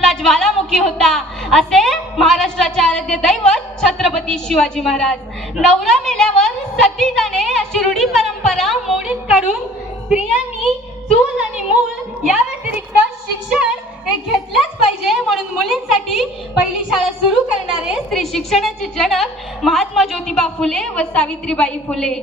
मधला ज्वालामुखी होता, असे महाराष्ट्राचे आराध्य दैवत छत्रपती शिवाजी महाराज. नवरा मेल्यावर सती जाणे अशी रूढी परंपरा मोडीत काढून स्त्रियांनी चूल आणि मूल या व्यतिरिक्त शिक्षण हे घेतलेच पाहिजे म्हणून मुलींसाठी पहिली शाळा सुरू करणारे स्त्री शिक्षणाचे जनक महात्मा ज्योतिबा फुले व सावित्रीबाई फुले.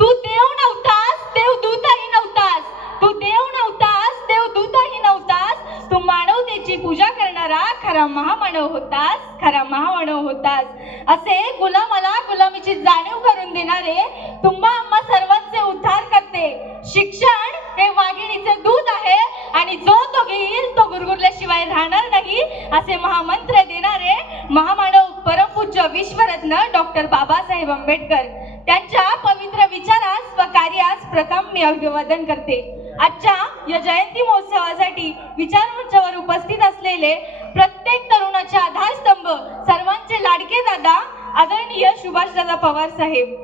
तू देव नव्हतास, देवदूतही नव्हतास. तू देव नव्हतास, देवदूतही नव्हतास. तू मानवतेची पूजा करणारा खरा महामानव होतास, खरा महामानव होतास. असे गुलामाला गुलामीची जाणीव करून देणारे तुम्हा आम्हा सर्वांचे उद्धार करते. शिक्षण हे वाघिणीचे दूध आहे आणि जो तो घेईल तो गुरगुरल्याशिवाय राहणार नाही, असे महामंत्र देणारे महामानव परमपूज्य विश्वरत्न डॉक्टर बाबासाहेब आंबेडकर. त्यांच्या पवित्र विचारास व कार्यास प्रथम मी अभिवादन करते. आजच्या या जयंती महोत्सवासाठी विचारमंचावर उपस्थित असलेले प्रत्येक तरुणाचे आधारस्तंभ सर्वांचे लाडके दादा आदरणीय सुभाषदादा पवार साहेब.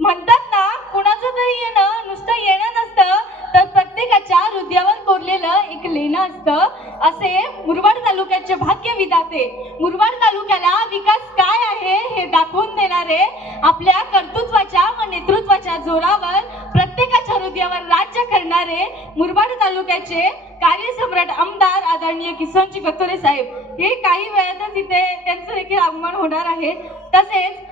म्हणतात ना, कुणाचं तरी येणं नुसतं येणं नसतं तर प्रत्येकाच्या हृदयावर कोरलेलं एक लेणं असतं. असे मुरबाड तालुक्याचे भाग्य विधाते, मुरबाड तालुक्याला विकास काय आहे हे दाखवून देणारे, आपल्या कर्तृत्वाच्या व नेतृत्वाच्या जोरावर प्रत्येकाच्या हृदयावर राज्य करणारे मुरबाड तालुक्याचे कार्यसम्राट आमदार आदरणीय किसनजी गतोरे साहेब. हे काही वेळातच इथे त्यांचं देखील आगमन होणार आहे. तसेच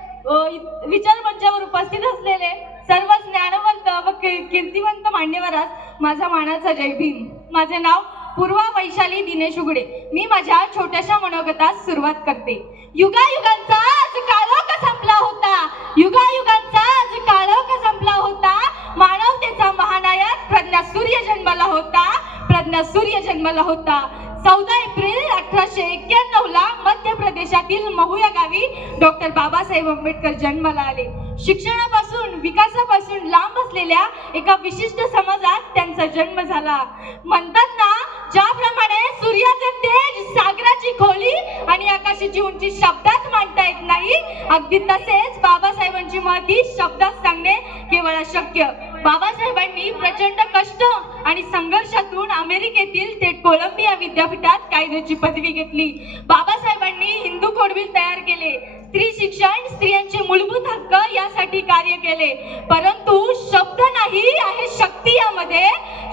विचार मंचावर उपस्थित असलेले सर्व ज्ञानवंत व कीर्तिवंत मान्यवरास माझा मानाचा जय भीम. माझे नाव पूर्वा वैशाली दिनेश उघडे. मी माझ्या छोट्याशा मनोगतास सुरुवात करते. युगायुगांचा आज काळोख संपला होता, युगायुगांचा आज काळोख संपला होता. मानवतेचा महानायक प्रज्ञा सूर्य जन्माला होता, प्रज्ञा सूर्य जन्माला होता. 14 एप्रिल 1891 ला मध्य प्रदेशातील महू या गावी डॉक्टर बाबासाहेब आंबेडकर जन्माला आले. शिक्षणापासून विकासापासून लांब असलेल्या एका विशिष्ट समाजात त्यांचा जन्म झाला. म्हणतात ना, ज्याप्रमाणे सूर्याचे तेज, सागराची खोली आणि आकाशाची उंची शब्दात मांडता येत नाही, अगदी तसेच बाबासाहेबांची महती शब्दात सांगणे केवळ अशक्य. बाबासाहेबांनी प्रचंड कष्ट आणि संघर्षातून अमेरिकेतील थेट कोलंबिया विद्यापीठात कायद्याची पदवी घेतली. बाबासाहेबांनी हिंदू कोडबिल तयार केले, स्त्री शिक्षण, स्त्रियांचे मूलभूत हक्क यासाठी कार्य केले. परंतु शब्द नाही आहे शक्ती यामध्ये,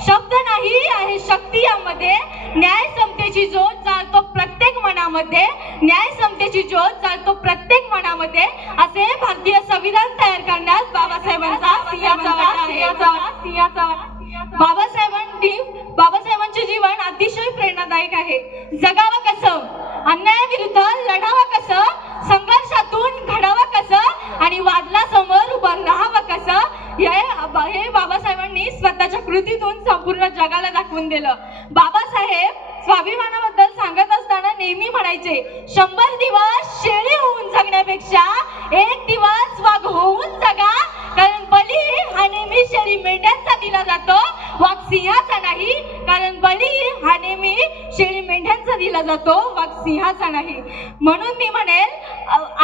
शब्द नाही आहे शक्ती यामध्ये. न्याय समतेची ज्योत जाळतो प्रत्येक मनामध्ये, न्याय समतेची ज्योत जाळतो प्रत्येक मनामध्ये. असे भारतीय संविधान तयार करण्यास बाबासाहेबांचा बाबासाहेबांचे जीवन अतिशय प्रेरणादायक आहे. जगावं कसं, अन्यायाविरुद्ध लढावं कसं, संघर्षातून घडावं कसं आणि वादळासमोर उभं राहावं कसं, हे बाबासाहेबांनी स्वतःच्या कृतीतून संपूर्ण जगाला दाखवून दिलं. बाबासाहेब स्वाभिमानाबद्दल सांगत असताना नेहमी म्हणायचे, 100 दिवस शेळी होऊन जगण्यापेक्षा 1 दिवस वाघ होऊन जगा. कारण बली हा नेहमी शेळी मेंढ्यांचा दिला जातो, वाघ सिंहाचा नाही. कारण बली हा नेहमी शेळी मेंढ्यांचा दिला जातो, वाघ सिंहाचा नाही. म्हणून मी म्हणेल,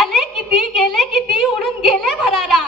आले किती गेले किती उडून गेले भरारा,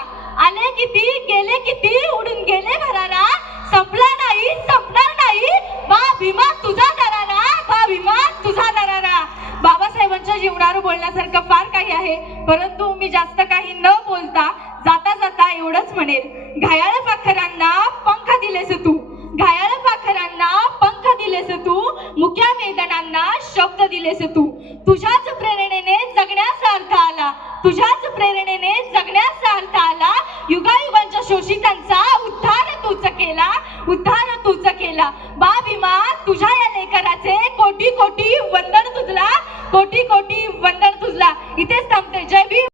आले किती गेले किती उडून गेले भरारा. संपला नाही संपणार नाही, वा भीमा तुझा दरारा, वा भीमा तुझा दरारा. बाबासाहेबांच्या जीवनावर बोलण्यासारखं फार काही आहे, परंतु मी जास्त काही न बोलता जाता जाता एवढंच म्हणेल, घायाळ पाखरांना पंख दिलेस तू, घायाळ पाखरांना पंख दिलेस तू, मुक्या वेदनांना शब्द दिलेस तू. तुझ्याच प्रेरणेने जगण्याचा अर्थ आला, तुझ्याच प्रेरणेने जगण्याचा अर्थ आला. युगायुगांच्या शोषितांचा उद्धार तूच केला, उद्धार तूच केला. बा भीमा तुझ्या या लेकराचे कोटी कोटी वंदन तुझला, कोटी कोटी वंदन तुझला. इथेच थांबते. जय भीम.